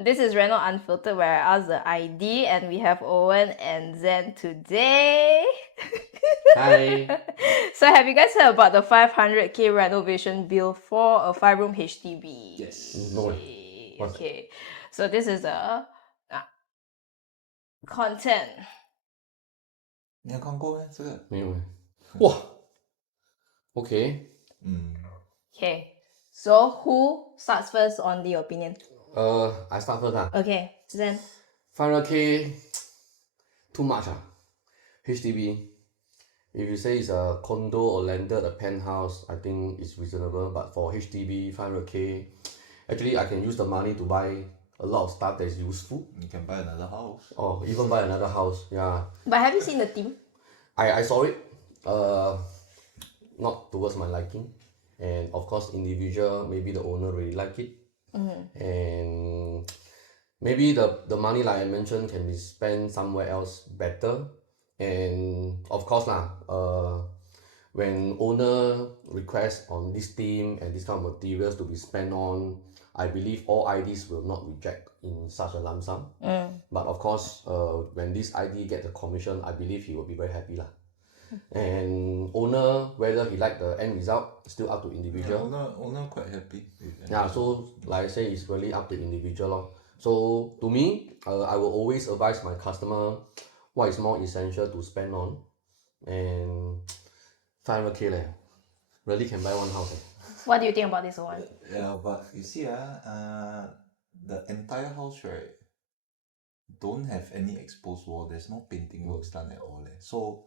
This is Reno Unfiltered, where I ask the ID, and we have Owen and Zen today. Hi. So, have you guys heard about the 500k renovation bill for a 5-room HDB? Yes. No. What's that? Okay. So this is a content. 你有看过咩？这个？没有诶。哇。Okay. Okay. So who starts first on the opinion? I start first. Okay, Zen. 500k, too much. HDB. If you say it's a condo or landed, a penthouse, I think it's reasonable. But for HDB, 500k, actually I can use the money to buy a lot of stuff that is useful. You can buy another house. Or even buy another house. Yeah. But have you seen the theme? I saw it. Not towards my liking. And of course, individual, maybe the owner really like it. And maybe the money, like I mentioned, can be spent somewhere else better. And of course when owner requests on this theme and this kind of materials to be spent on, I believe all IDs will not reject in such a lump sum. But of course, when this ID get the commission, I believe he will be very happy and owner, whether he like the end result, still up to individual. Owner quite happy with that. Yeah, so like I say, it's really up to individual. So to me, I will always advise my customer what is more essential to spend on, and 500k really can buy one house. What do you think about this one? Yeah, but you see, the entire house, right, don't have any exposed wall. There's no painting works done at all. So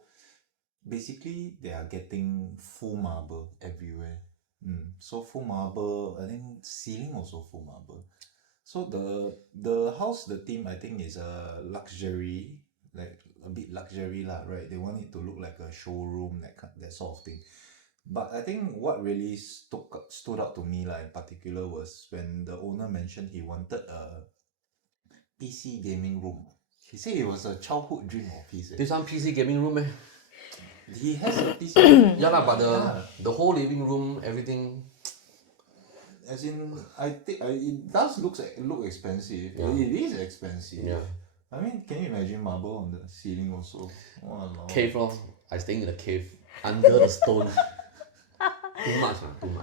basically, they are getting full marble everywhere. So full marble, I think ceiling also full marble. So the house, the theme, I think is a luxury, like a bit luxury right? They want it to look like a showroom, that sort of thing. But I think what really stood out to me in particular was when the owner mentioned he wanted a PC gaming room. He said it was a childhood dream of his. This one PC gaming room. He has a PC gaming room. Yeah, but the whole living room, everything. As in, I think it does look expensive. Yeah. It is expensive. Yeah. I mean, can you imagine marble on the ceiling also? Cave I staying in the cave under the stone. Too much.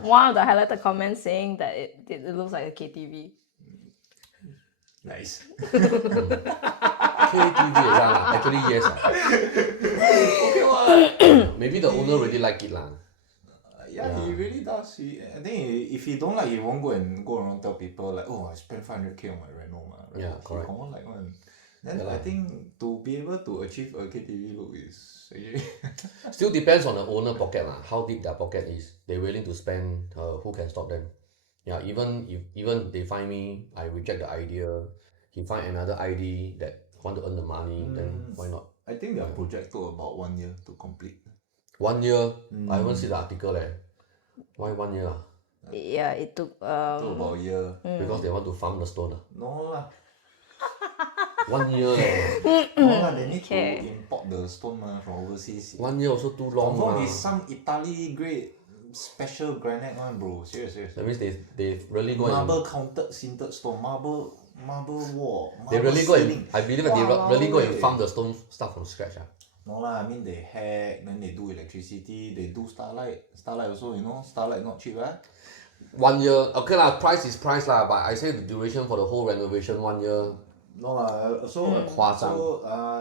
One of the highlighted comments saying that it looks like a KTV. Nice. KTV, actually yes. Okay, maybe the owner really like it Yeah, he really does. I think if he don't like, he won't go around tell people like, oh, I spent 500k on my Reno. Right? Yeah, correct. He confirm like one. Then I think to be able to achieve a KTV look is actually still depends on the owner pocket how deep their pocket is. They're willing to spend. Who can stop them? Yeah, even if they find me, I reject the idea. He find another ID that want to earn the money, then why not? I think their project took about 1 year to complete. 1 year? I haven't seen the article Why 1 year? Yeah, it took Took about a year. Because they want to farm the stone No lah. 1 year No lah, they need to import the stone from overseas. 1 year also too long Confirm is some Italy grade special granite one, bro. Serious. That means they really go marble counted sintered stone, marble wall. They really go ceiling. I believe that they really go and farm the stone stuff from scratch. No lah, I mean they hack, then they do electricity, they do starlight also, starlight not cheap 1 year, okay price is price but I say the duration for the whole renovation 1 year. No lah, so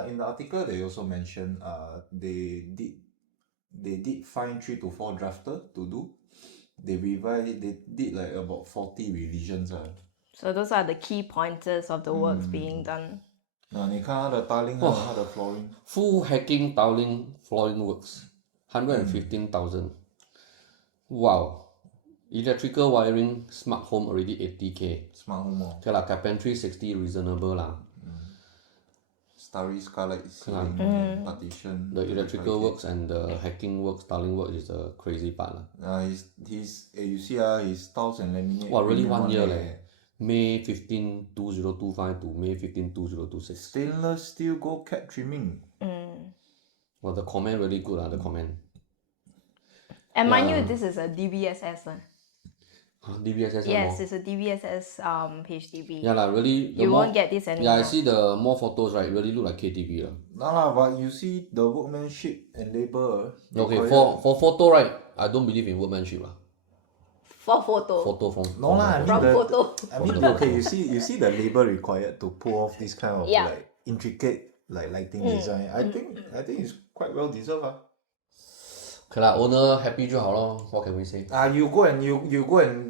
in the article they also mentioned they did find 3 to 4 drafter to do. They did like about 40 revisions. So those are the key pointers of the works being done. 你看它的 tiling 它的 flooring full hacking tiling flooring works 115,000. Wow. Electrical wiring smart home already 80k. Smart home Okay carpentry 60 reasonable Starry skylight ceiling partition. The electrical works and the hacking works, tiling work is the crazy part His you see his tiles and laminate. Wow, really 1 year May 15, 2025 to May 15, 2026. Stainless steel gold cap trimming. Well, the comment really good the comment. And mind you, this is a DBSS. DBSS Yes, more. it's a DBSS HDB. Yeah lah, really. The You more, won't get this Yeah, anymore. I see the more photos, right? Really look like KTV lah. No lah, but you see the workmanship and labor. Okay, required- for photo, right? I don't believe in workmanship lah. For photo. Photo from No lah, I mean From the, photo. I mean okay, you see the labor required to pull off this kind of Yeah. like intricate like lighting design. I think it's quite well deserved. Okay lah, owner happy 就好咯. What can we say? You go and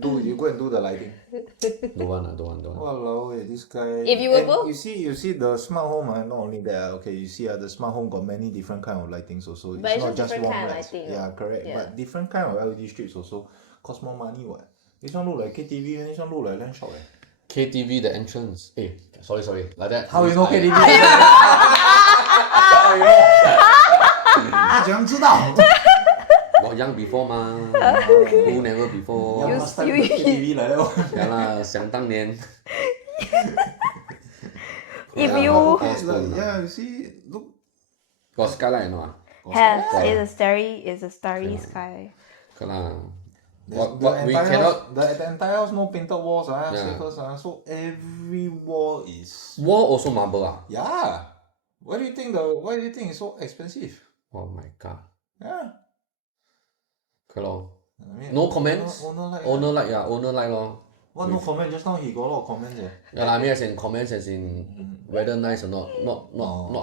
do the lighting. Don't want lah, don't want. Walao, this guy. If you will And go- you see the smart home. Not only that. Okay, you see the smart home got many different kind of lightings also. But it's not just just different one kind of lights. lighting, Yeah, correct. yeah. But different kind of LED strips also cost more money. What? This one look like KTV and this one look like land shop. KTV the entrance. Sorry. Like that. How you know means KTV? How you know? 怎样知道？ Not young before 嘛 Who never before? Yeah, must type KTV like that. Yeah lah, 想当年. If Yeah, you but- It's like, yeah, you see, look. Got skylight or not? have, Yeah. it's a starry sky. Okay lah. There's What we cannot. the entire house no painted walls, Yeah. stickers, so every wall is. Wall also marble ah. Yeah. Why do you think it's so expensive? Oh my god. Yeah. Okay lor. I mean, No comments? Owner like. Owner like lor. What no comment? Just now he got a lot of comments. Yeah lah, I mean as in comments as in whether nice or not. Not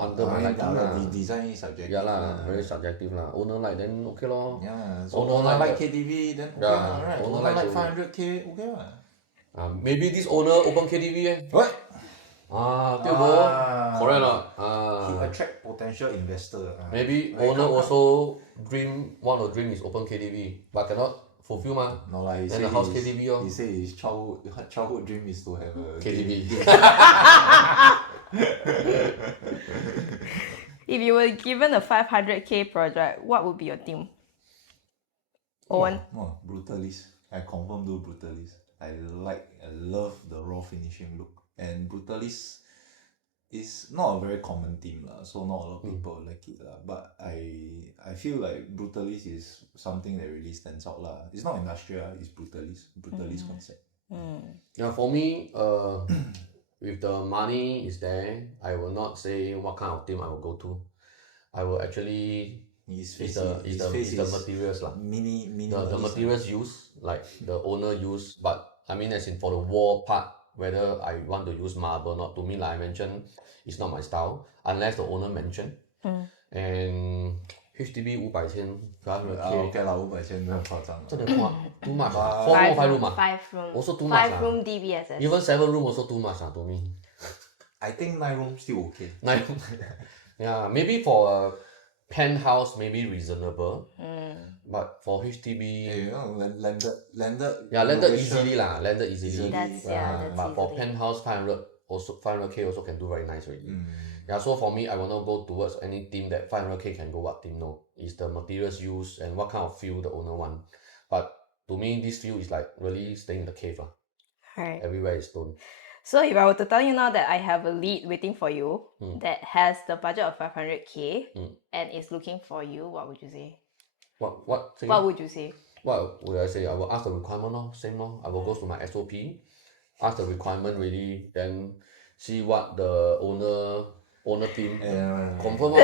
under my liking lah. The design is subjective. Yeah lah, very subjective lah. Owner like then okay lor. Yeah. So Owner owner like like KTV, then okay Yeah, lah, right? owner Owner like like to- 500k, okay lah. Maybe this owner open KTV What? Tio bo. Correct or not? He attract potential investor. Maybe Like, owner come. also one of the dream is open KTV, but cannot fulfill mah. No lah, he Then say the house his- KTV lor. He say his childhood dream is to have a KTV. If you were given a 500k project, what would be your theme? Owen? No, brutalist. I confirm do brutalist. I love the raw finishing look. And brutalist is not a very common theme lah, so not a lot of people like it lah. But I feel like brutalist is something that really stands out lah. It's not industrial, it's brutalist concept. Yeah, for me, if the money is there, I will not say what kind of team I will go to. I will actually His is face the materials lah. mini The materials used, like the owner used, but I mean as in for the wall part, whether I want to use marble or not, to me like I mentioned, it's not my style unless the owner mention. And HDB 500,000 500K OK 啦，500千真的夸张了。真的夸 too much ah. 4 room 5 room ah. 5 room. Also too much 5 ah. room DBSS. Even 7 room also too much to me. I think 9 room still okay. Like, yeah, maybe for a penthouse maybe reasonable, but for HDB, You know, landed. yeah, landed renovation. easily lah, landed easily. That's that's But for easily. penthouse 500k also can do very nice already. Mm. Yeah, so for me, I will not go towards any team that 500k can go what team. No, it's the materials used and what kind of feel the owner want. But to me, this feel is like really staying in the cave lah. Alright. Everywhere is stone. So if I were to tell you now that I have a lead waiting for you that has the budget of 500k and is looking for you, what would you say? What? Say What again? would you say? What would I say? I will ask the requirement lor, same lor. I will go to my SOP, ask the requirement really, then see what the owner team confirm lor.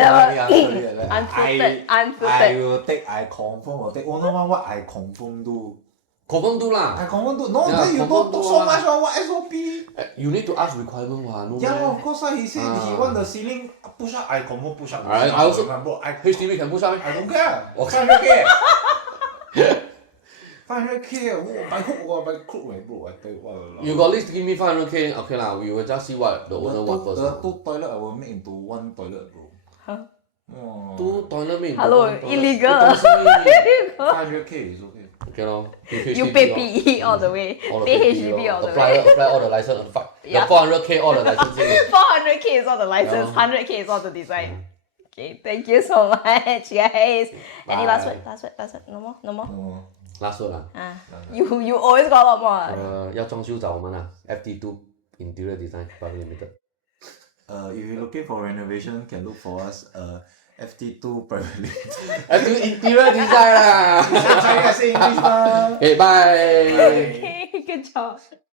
Unfiltered. I confirm will take. Owner one what I confirm do. Confirm do lah. I confirm do. No, Yeah, then you confirm don't talk do so lah. much on what SOP. You need to ask requirement what, no Yeah, meh? of course lah. He said he want the ceiling push up. I confirm push up. I also- bro. HDB can push up meh? I don't care. Okay. 500k. 500k. By hook or by crook, my bro. I tell you what. You got list give me 500k, okay lah. We will just see what the owner want first. The lah. 2 toilet I will make into 1 toilet, bro. Huh? Oh. 2 toilet mate. Hello, illegal. 500k is okay. Okay lor. You pay PE all the way. Pay HDB all the way. Apply all the license. Yeah. The 400k all the licensing. 400k is all the license, 100k is all the design. Okay, thank you so much, guys. Any last word? Last word? No more? No. Last word lah. You always got a lot more. 要装修找我们啦 FT2 Interior Design Private Limited. If you're looking for renovation, can look for us. FT2 private limited. Let's do interior design lah. Say Chinese, I say English mah. Okay, bye. Okay, good job.